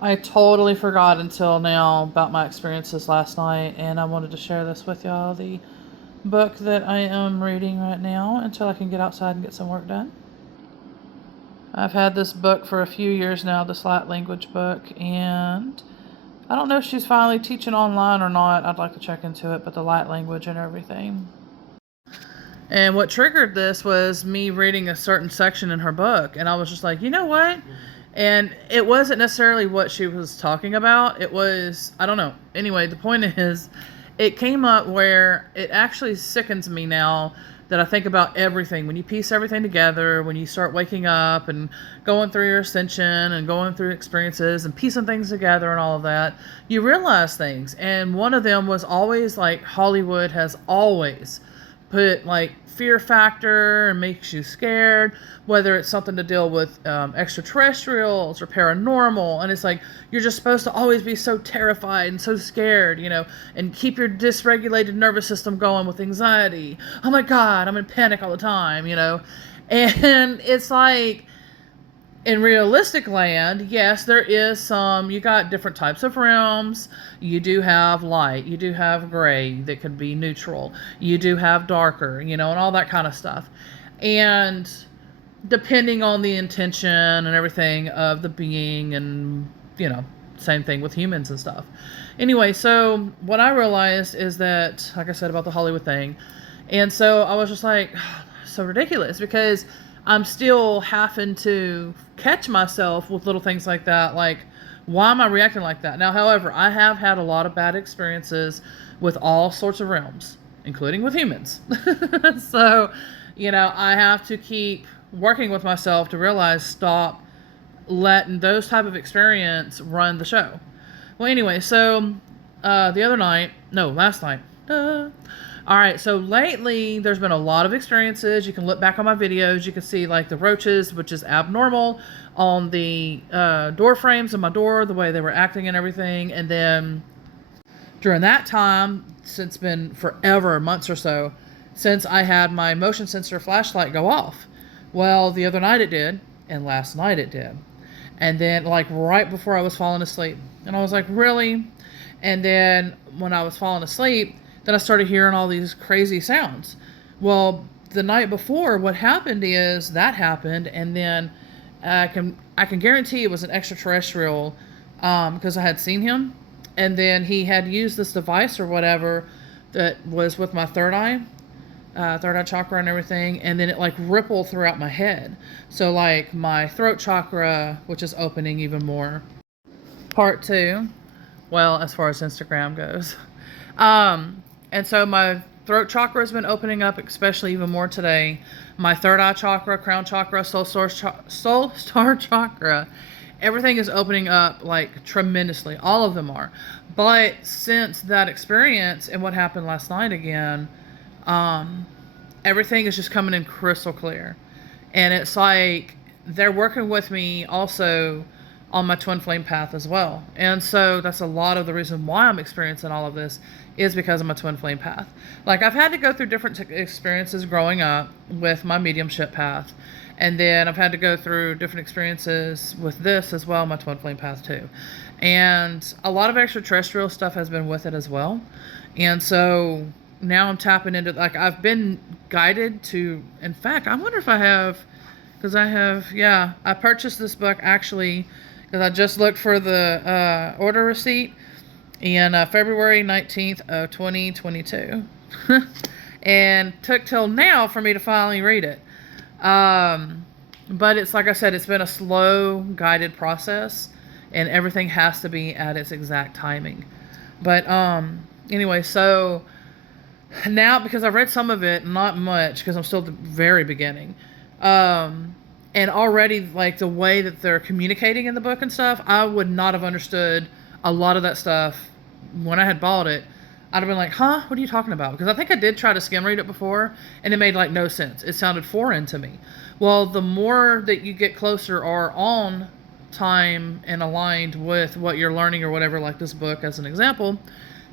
I totally forgot until now about my experiences last night, and I wanted to share this with y'all. The book that I am reading right now until I can get outside and get some work done. I've had this book for a few years now, this light language book, and I don't know if she's finally teaching online or not. I'd like to check into it, but the light language and everything. And what triggered this was me reading a certain section in her book, and I was just like, you know what? And it wasn't necessarily what she was talking about. It was, I don't know. Anyway, the point is, it came up where it actually sickens me now that I think about everything. When you piece everything together, when you start waking up and going through your ascension and going through experiences and piecing things together and all of that, you realize things. And one of them was always like Hollywood has always put like fear factor and makes you scared, whether it's something to deal with extraterrestrials or paranormal, and it's like you're just supposed to always be so terrified and so scared, and keep your dysregulated nervous system going with anxiety. Oh my god, I'm in panic all the time, and it's like, in realistic land, yes, there is some, you got different types of realms. You do have light, you do have gray that could be neutral, you do have darker, and all that kind of stuff. And depending on the intention and everything of the being, and, same thing with humans and stuff. Anyway, so what I realized is that, like I said about the Hollywood thing, and so I was just like, so ridiculous, because I'm still having to catch myself with little things like that. Like, why am I reacting like that? Now, however, I have had a lot of bad experiences with all sorts of realms, including with humans. So, I have to keep working with myself to realize, stop letting those type of experience run the show. Well, anyway, so last night. All right, so lately there's been a lot of experiences. You can look back on my videos. You can see like the roaches, which is abnormal, on the door frames of my door, the way they were acting and everything. And then during that time, since it's been forever, months or so, since I had my motion sensor flashlight go off. Well, the other night it did, and last night it did. And then like right before I was falling asleep. And I was like, really? And then when I was falling asleep, then I started hearing all these crazy sounds. Well, the night before, what happened is that happened, and then I can guarantee it was an extraterrestrial, because I had seen him, and then he had used this device or whatever that was with my third eye chakra and everything, and then it like rippled throughout my head. So like my throat chakra, which is opening even more. Part 2, well, as far as Instagram goes. And so my throat chakra has been opening up, especially even more today. My third eye chakra, crown chakra, soul star chakra, everything is opening up like tremendously. All of them are. But since that experience and what happened last night again, everything is just coming in crystal clear. And it's like they're working with me also on my twin flame path as well. And so that's a lot of the reason why I'm experiencing all of this, is because of my twin flame path. Like, I've had to go through different experiences growing up with my mediumship path. And then I've had to go through different experiences with this as well, my twin flame path too. And a lot of extraterrestrial stuff has been with it as well. And so now I'm tapping into, like, I've been guided to, in fact, I wonder if I have, because I purchased this book actually, because I just looked for the order receipt in February 19th of 2022. And took till now for me to finally read it. But it's like I said, it's been a slow, guided process, and everything has to be at its exact timing. But anyway, so now, because I've read some of it, not much, because I'm still at the very beginning, and already like the way that they're communicating in the book and stuff, I would not have understood a lot of that stuff when I had bought it. I'd have been like, huh, what are you talking about? Because I think I did try to skim read it before, and it made like no sense. It sounded foreign to me. Well, the more that you get closer or on time and aligned with what you're learning or whatever, like this book as an example,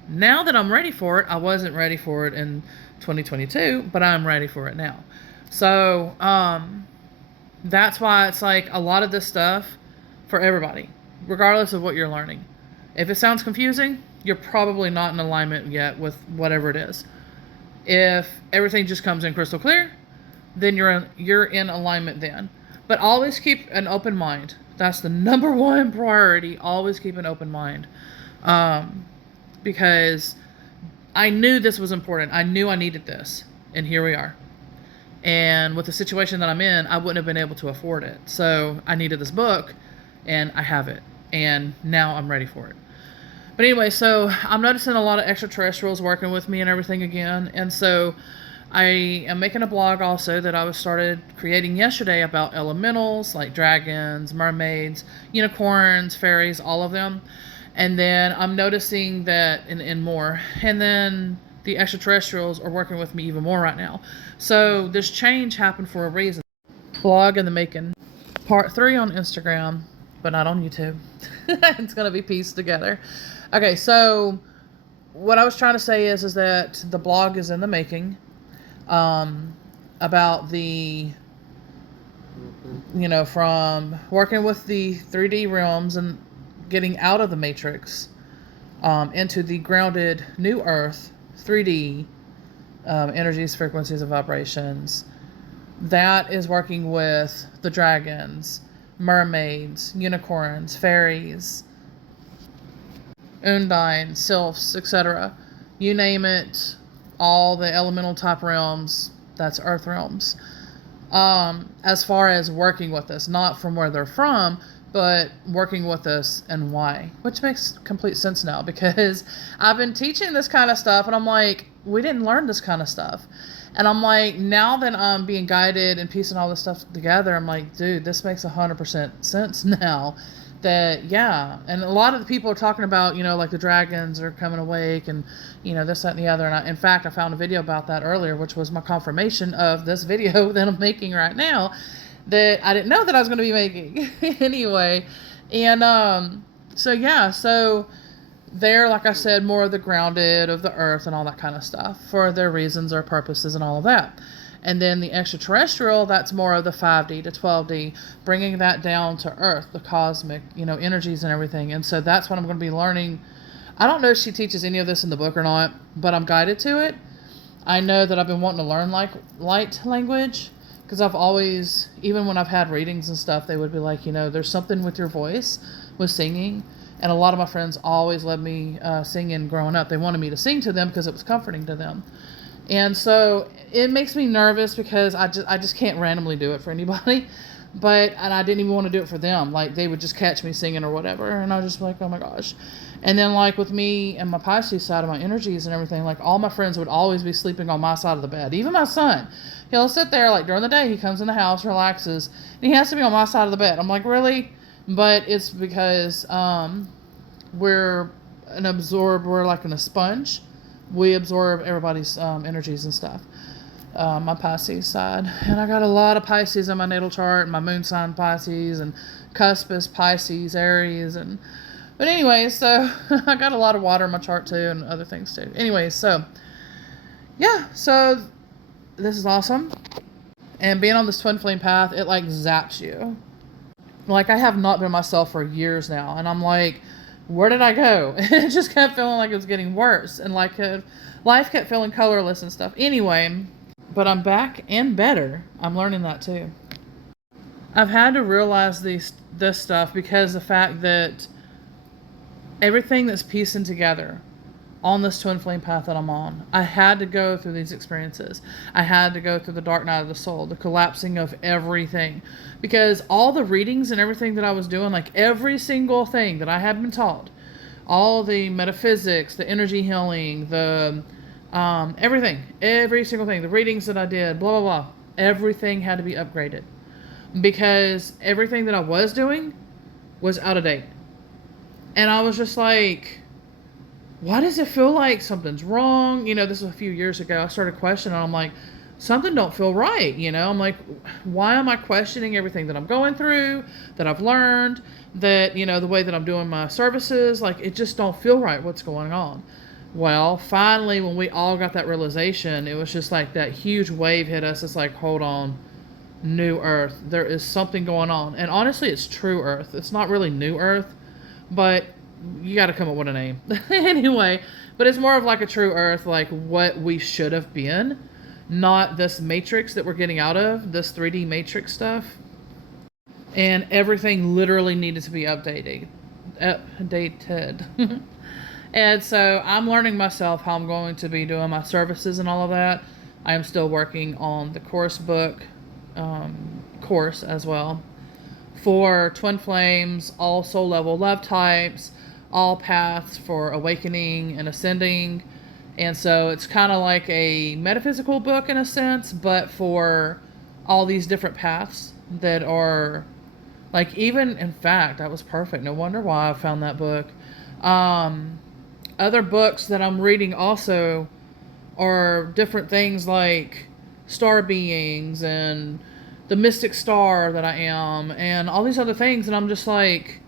now that I'm ready for it, I wasn't ready for it in 2022, but I'm ready for it now. So that's why it's like a lot of this stuff for everybody. regardless of what you're learning. If it sounds confusing, you're probably not in alignment yet with whatever it is. If everything just comes in crystal clear, then you're in alignment then. But always keep an open mind. That's the number one priority. Always keep an open mind. Because I knew this was important. I knew I needed this. And here we are. And with the situation that I'm in, I wouldn't have been able to afford it. So I needed this book, and I have it. And now I'm ready for it. But anyway, so I'm noticing a lot of extraterrestrials working with me and everything again. And so I am making a blog also that I was started creating yesterday about elementals like dragons, mermaids, unicorns, fairies, all of them. And then I'm noticing that and more. And then the extraterrestrials are working with me even more right now. So this change happened for a reason. Blog in the making. Part 3 on Instagram, but not on YouTube. It's going to be pieced together. Okay, so what I was trying to say is that the blog is in the making. About the, from working with the 3D realms and getting out of the matrix into the grounded new earth, 3D energies, frequencies, and vibrations. That is working with the dragons, mermaids, unicorns, fairies, undine, sylphs, etc. You name it, all the elemental type realms, that's earth realms. As far as working with us, not from where they're from, but working with us and why, which makes complete sense now because I've been teaching this kind of stuff and I'm like, we didn't learn this kind of stuff. And I'm like, now that I'm being guided and piecing all this stuff together, I'm like, dude, this makes 100% sense now. That, yeah. And a lot of the people are talking about, like the dragons are coming awake and, this, that, and the other. And in fact, I found a video about that earlier, which was my confirmation of this video that I'm making right now that I didn't know that I was going to be making. Anyway. And so they're, like I said, more of the grounded of the earth and all that kind of stuff for their reasons or purposes and all of that. And then the extraterrestrial, that's more of the 5D to 12D, bringing that down to earth, the cosmic, energies and everything. And so that's what I'm going to be learning. I don't know if she teaches any of this in the book or not, but I'm guided to it. I know that I've been wanting to learn light language because I've always, even when I've had readings and stuff, they would be like, there's something with your voice, with singing. And a lot of my friends always let me singing growing up. They wanted me to sing to them because it was comforting to them. And so it makes me nervous because I just can't randomly do it for anybody. And I didn't even want to do it for them. Like, they would just catch me singing or whatever. And I was just like, oh my gosh. And then, like, with me and my Pisces side of my energies and everything, like, all my friends would always be sleeping on my side of the bed. Even my son. He'll sit there, like, during the day, he comes in the house, relaxes, and he has to be on my side of the bed. I'm like, really? But it's because we're like a sponge. We absorb everybody's energies and stuff. My Pisces side. And I got a lot of Pisces in my natal chart, and my moon sign Pisces, and Cuspis, Pisces, Aries, but anyway, so I got a lot of water in my chart too, and other things too. Anyway, so yeah, so this is awesome. And being on this twin flame path, it like zaps you. Like, I have not been myself for years now, and I'm like, where did I go? It just kept feeling like it was getting worse, and like life kept feeling colorless and stuff. Anyway, but I'm back and better. I'm learning that too. I've had to realize this stuff because the fact that everything that's piecing together on this twin flame path that I'm on, I had to go through these experiences. I had to go through the dark night of the soul, the collapsing of everything, because all the readings and everything that I was doing, like every single thing that I had been taught, all the metaphysics, the energy healing, the everything, every single thing, the readings that I did, blah, blah, blah, everything had to be upgraded because everything that I was doing was out of date. And I was just like, why does it feel like something's wrong? This was a few years ago. I started questioning. I'm like, something don't feel right. I'm like, why am I questioning everything that I'm going through, that I've learned, that, the way that I'm doing my services? Like, it just don't feel right. What's going on? Well, finally, when we all got that realization, it was just like that huge wave hit us. It's like, hold on, new earth. There is something going on. And honestly, it's true earth. It's not really new earth. but you got to come up with a name. Anyway, but it's more of like a true earth, like what we should have been, not this matrix that we're getting out of, this 3D matrix stuff. And everything literally needed to be updated. And so I'm learning myself how I'm going to be doing my services and all of that. I am still working on the course book course as well for twin flames, all soul level love types, all paths for awakening and ascending. And so it's kind of like a metaphysical book in a sense, but for all these different paths that are like, even, in fact, that was perfect. No wonder why I found that book. Other books that I'm reading also are different things like star beings and the mystic star that I am and all these other things. And I'm just like,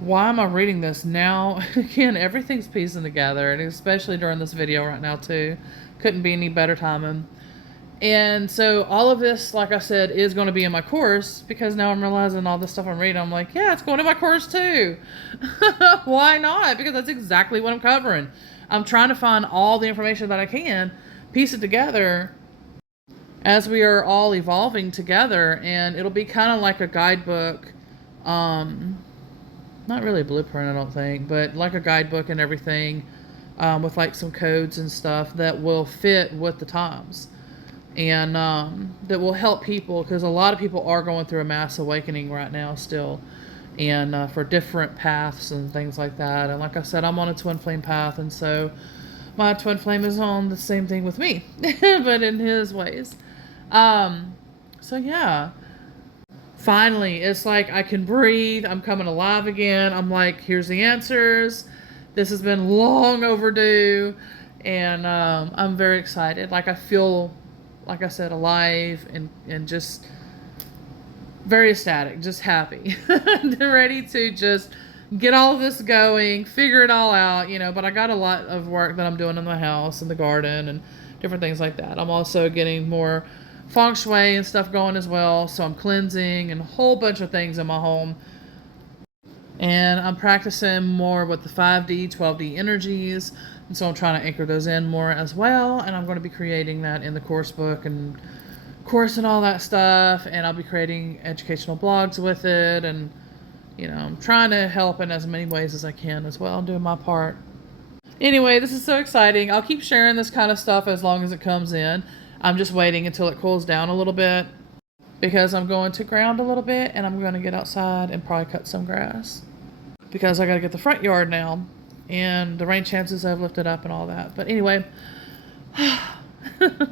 why am I reading this now? Again, everything's piecing together, and especially during this video right now too. Couldn't be any better timing. And so all of this, like I said, is going to be in my course, because now I'm realizing all this stuff I'm reading, I'm like, yeah, it's going in my course too. Why not? Because that's exactly what I'm covering. I'm trying to find all the information that I can, piece it together as we are all evolving together, and it'll be kind of like a guidebook. Not really a blueprint, I don't think, but like a guidebook and everything, with like some codes and stuff that will fit with the times. And that will help people, because a lot of people are going through a mass awakening right now still, and for different paths and things like that. And like I said, I'm on a twin flame path, and so my twin flame is on the same thing with me, but in his ways. So yeah, finally, it's like I can breathe. I'm coming alive again. I'm like, here's the answers. This has been long overdue, and I'm very excited. Like, I feel, like I said, alive and just very ecstatic, just happy, ready to just get all of this going, figure it all out, but I got a lot of work that I'm doing in the house and the garden and different things like that. I'm also getting more feng shui and stuff going as well, so I'm cleansing and a whole bunch of things in my home. And I'm practicing more with the 5D, 12D energies. And so I'm trying to anchor those in more as well. And I'm going to be creating that in the course book and course and all that stuff. And I'll be creating educational blogs with it. And, I'm trying to help in as many ways as I can as well, doing my part. Anyway, this is so exciting. I'll keep sharing this kind of stuff as long as it comes in. I'm just waiting until it cools down a little bit, because I'm going to ground a little bit, and I'm going to get outside and probably cut some grass, because I got to get the front yard now, and the rain chances have lifted up and all that. But anyway, it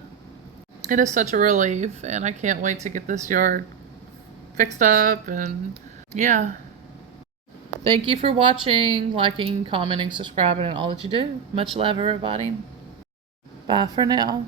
is such a relief, and I can't wait to get this yard fixed up. And yeah, thank you for watching, liking, commenting, subscribing, and all that you do. Much love, everybody. Bye for now.